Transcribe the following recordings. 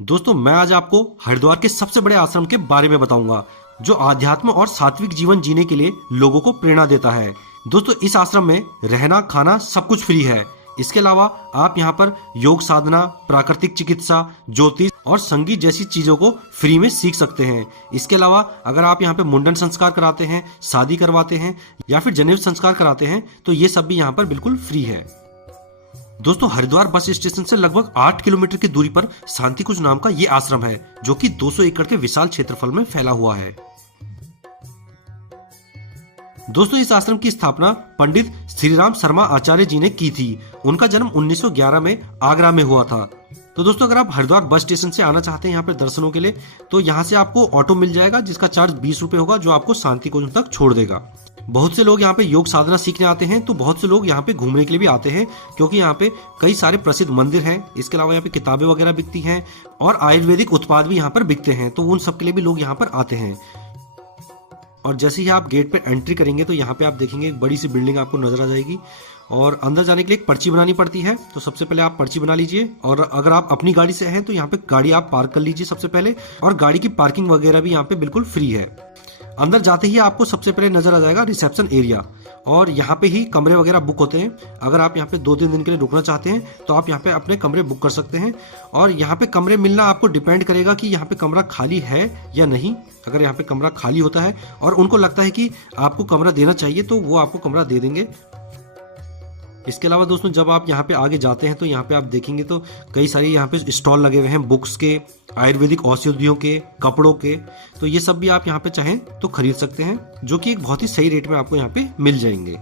दोस्तों मैं आज आपको हरिद्वार के सबसे बड़े आश्रम के बारे में बताऊंगा जो आध्यात्म और सात्विक जीवन जीने के लिए लोगों को प्रेरणा देता है। दोस्तों इस आश्रम में रहना खाना सब कुछ फ्री है। इसके अलावा आप यहाँ पर योग साधना, प्राकृतिक चिकित्सा, ज्योतिष और संगीत जैसी चीजों को फ्री में सीख सकते हैं। इसके अलावा अगर आप यहाँ पे मुंडन संस्कार कराते हैं, शादी करवाते हैं या फिर जनेऊ संस्कार कराते हैं तो ये सब भी यहाँ पर बिल्कुल फ्री है। दोस्तों हरिद्वार बस स्टेशन से लगभग 8 किलोमीटर की दूरी पर शांति कुंज नाम का ये आश्रम है जो कि 200 एकड़ के विशाल क्षेत्रफल में फैला हुआ है। दोस्तों इस आश्रम की स्थापना पंडित श्रीराम शर्मा आचार्य जी ने की थी। उनका जन्म 1911 में आगरा में हुआ था। तो दोस्तों अगर आप हरिद्वार बस स्टेशन से आना चाहते हैं यहाँ पे दर्शनों के लिए तो यहाँ से आपको ऑटो मिल जाएगा जिसका चार्ज 20 रुपए होगा जो आपको शांति कुंज तक छोड़ देगा। बहुत से लोग यहाँ पे योग साधना सीखने आते हैं तो बहुत से लोग यहाँ पे घूमने के लिए भी आते हैं क्योंकि यहाँ पे कई सारे प्रसिद्ध मंदिर हैं। इसके अलावा यहाँ पे किताबें वगैरह बिकती हैं और आयुर्वेदिक उत्पाद भी यहाँ पर बिकते हैं तो उन सब के लिए भी लोग यहाँ पर आते हैं। और जैसे ही आप गेट पे एंट्री करेंगे तो यहाँ पे आप देखेंगे एक बड़ी सी बिल्डिंग आपको नजर आ जाएगी और अंदर जाने के लिए एक पर्ची बनानी पड़ती है। तो सबसे पहले आप पर्ची बना लीजिए और अगर आप अपनी गाड़ी से हैं तो यहाँ पे गाड़ी आप पार्क कर लीजिए सबसे पहले, और गाड़ी की पार्किंग वगैरह भी यहाँ पे बिल्कुल फ्री है। अंदर जाते ही आपको सबसे पहले नजर आ जाएगा रिसेप्शन एरिया और यहाँ पे ही कमरे वगैरह बुक होते हैं। अगर आप यहाँ पे 2-3 दिन के लिए रुकना चाहते हैं तो आप यहाँ पे अपने कमरे बुक कर सकते हैं और यहाँ पे कमरे मिलना आपको डिपेंड करेगा कि यहाँ पे कमरा खाली है या नहीं। अगर यहाँ पे कमरा खाली होता है और उनको लगता है कि आपको कमरा देना चाहिए तो वो आपको कमरा दे देंगे। इसके अलावा दोस्तों जब आप यहाँ पे आगे जाते हैं तो यहाँ पे आप देखेंगे तो कई सारे यहाँ पे स्टॉल लगे हुए हैं बुक्स के, आयुर्वेदिक औषधियों के, कपड़ों के। तो ये सब भी आप यहाँ पे चाहें तो खरीद सकते हैं जो कि एक बहुत ही सही रेट में आपको यहाँ पे मिल जाएंगे।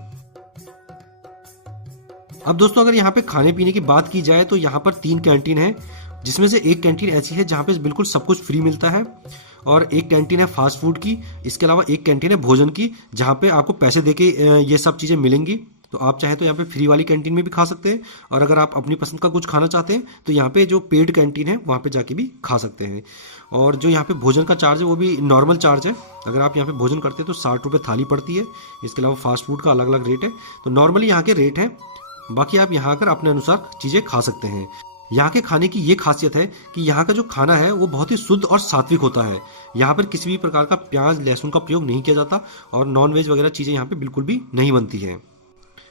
अब दोस्तों अगर यहाँ पे खाने पीने की बात की जाए तो यहाँ पर 3 कैंटीन है जिसमें से एक कैंटीन ऐसी है जहाँ पे बिल्कुल सब कुछ फ्री मिलता है और एक कैंटीन है फास्ट फूड की। इसके अलावा एक कैंटीन है भोजन की जहाँ पे आपको पैसे देके ये सब चीजें मिलेंगी। तो आप चाहे तो यहाँ पे फ्री वाली कैंटीन में भी खा सकते हैं और अगर आप अपनी पसंद का कुछ खाना चाहते हैं तो यहाँ पे जो पेड कैंटीन है वहाँ पे जाके भी खा सकते हैं। और जो यहाँ पे भोजन का चार्ज है वो भी नॉर्मल चार्ज है। अगर आप यहाँ पे भोजन करते हैं तो 60 रुपये थाली पड़ती है। इसके अलावा फास्ट फूड का अलग अलग रेट है। तो नॉर्मली यहाँ के रेट है, बाकी आप यहाँ आकर अपने अनुसार चीज़ें खा सकते हैं। यहाँ के खाने की ये खासियत है कि यहाँ का जो खाना है वो बहुत ही शुद्ध और सात्विक होता है। यहाँ पर किसी भी प्रकार का प्याज लहसुन का प्रयोग नहीं किया जाता और नॉन वेज वगैरह चीज़ें यहाँ पे बिल्कुल भी नहीं बनती है।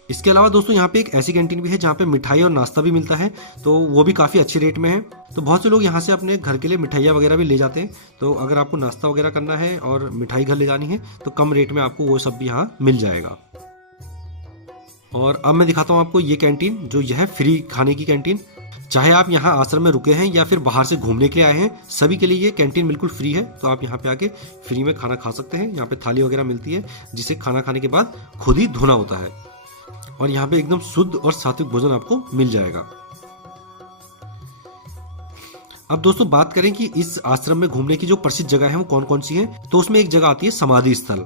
इसके अलावा दोस्तों यहाँ पे एक ऐसी कैंटीन भी है जहाँ पे मिठाई और नाश्ता भी मिलता है तो वो भी काफ़ी अच्छे रेट में है। तो बहुत से लोग यहाँ से अपने घर के लिए मिठाइयाँ वगैरह भी ले जाते हैं। तो अगर आपको नाश्ता वगैरह करना है और मिठाई घर ले जानी है तो कम रेट में आपको वो सब भी यहाँ मिल जाएगा। और अब मैं दिखाता हूँ आपको ये कैंटीन जो यह फ्री खाने की कैंटीन। चाहे आप यहाँ आश्रम में रुके हैं या फिर बाहर से घूमने के लिए आए हैं, सभी के लिए ये कैंटीन बिल्कुल फ्री है। तो आप यहाँ पे आके फ्री में खाना खा सकते हैं। यहाँ पे थाली वगैरह मिलती है जिसे खाना खाने के बाद खुद ही धोना होता है और यहाँ पे एकदम शुद्ध और सात्विक भोजन आपको मिल जाएगा। अब दोस्तों बात करें कि इस आश्रम में घूमने की जो प्रसिद्ध जगह है वो कौन कौन सी है तो उसमें एक जगह आती है समाधि स्थल।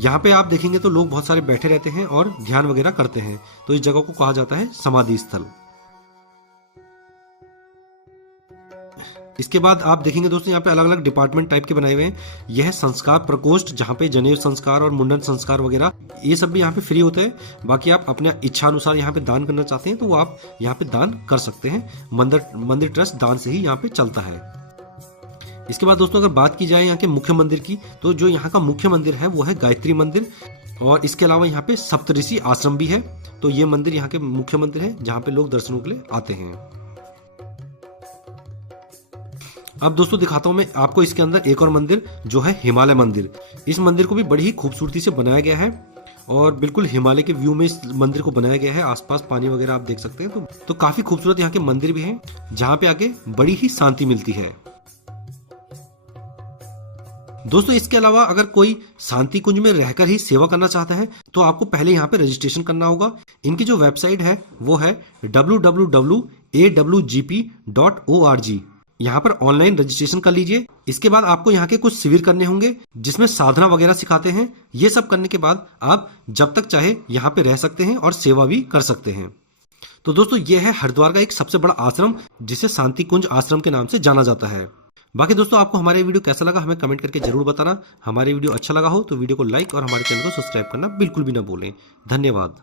यहाँ पे आप देखेंगे तो लोग बहुत सारे बैठे रहते हैं और ध्यान वगैरह करते हैं तो इस जगह को कहा जाता है समाधि स्थल। इसके बाद आप देखेंगे दोस्तों यहाँ पे अलग अलग डिपार्टमेंट टाइप के बनाए हुए हैं। यह है संस्कार प्रकोष्ठ जहाँ पे जनेऊ संस्कार और मुंडन संस्कार वगैरह ये सब भी यहाँ पे फ्री होते हैं। बाकी आप अपने इच्छा अनुसार यहाँ पे दान करना चाहते हैं तो वो आप यहाँ पे दान कर सकते हैं। मंदिर ट्रस्ट दान से ही यहाँ पे चलता है। इसके बाद दोस्तों अगर बात की जाए यहाँ के मुख्य मंदिर की तो जो यहाँ का मुख्य मंदिर है वो है गायत्री मंदिर और इसके अलावा यहाँ पे सप्तऋषि आश्रम भी है। तो ये मंदिर यहाँ के मुख्य मंदिर है जहाँ पे लोग दर्शनों के लिए आते हैं। अब दोस्तों दिखाता हूं मैं आपको इसके अंदर एक और मंदिर जो है हिमालय मंदिर। इस मंदिर को भी बड़ी ही खूबसूरती से बनाया गया है और बिल्कुल हिमालय के व्यू में इस मंदिर को बनाया गया है। आसपास पानी वगैरह आप देख सकते हैं तो काफी खूबसूरत यहाँ के मंदिर भी हैं जहाँ पे आके बड़ी ही शांति मिलती है। दोस्तों इसके अलावा अगर कोई शांति कुंज में रहकर ही सेवा करना चाहता है तो आपको पहले यहाँ पे रजिस्ट्रेशन करना होगा। इनकी जो वेबसाइट है वो है www.awgp.org। यहाँ पर ऑनलाइन रजिस्ट्रेशन कर लीजिए। इसके बाद आपको यहाँ के कुछ शिविर करने होंगे जिसमें साधना वगैरह सिखाते हैं। ये सब करने के बाद आप जब तक चाहे यहाँ पे रह सकते हैं और सेवा भी कर सकते हैं। तो दोस्तों ये है हरिद्वार का एक सबसे बड़ा आश्रम जिसे शांति कुंज आश्रम के नाम से जाना जाता है। बाकी दोस्तों आपको हमारे वीडियो कैसा लगा हमें कमेंट करके जरूर बताना। हमारे वीडियो अच्छा लगा हो तो वीडियो को लाइक और हमारे चैनल को सब्सक्राइब करना बिल्कुल भी ना भूलें। धन्यवाद।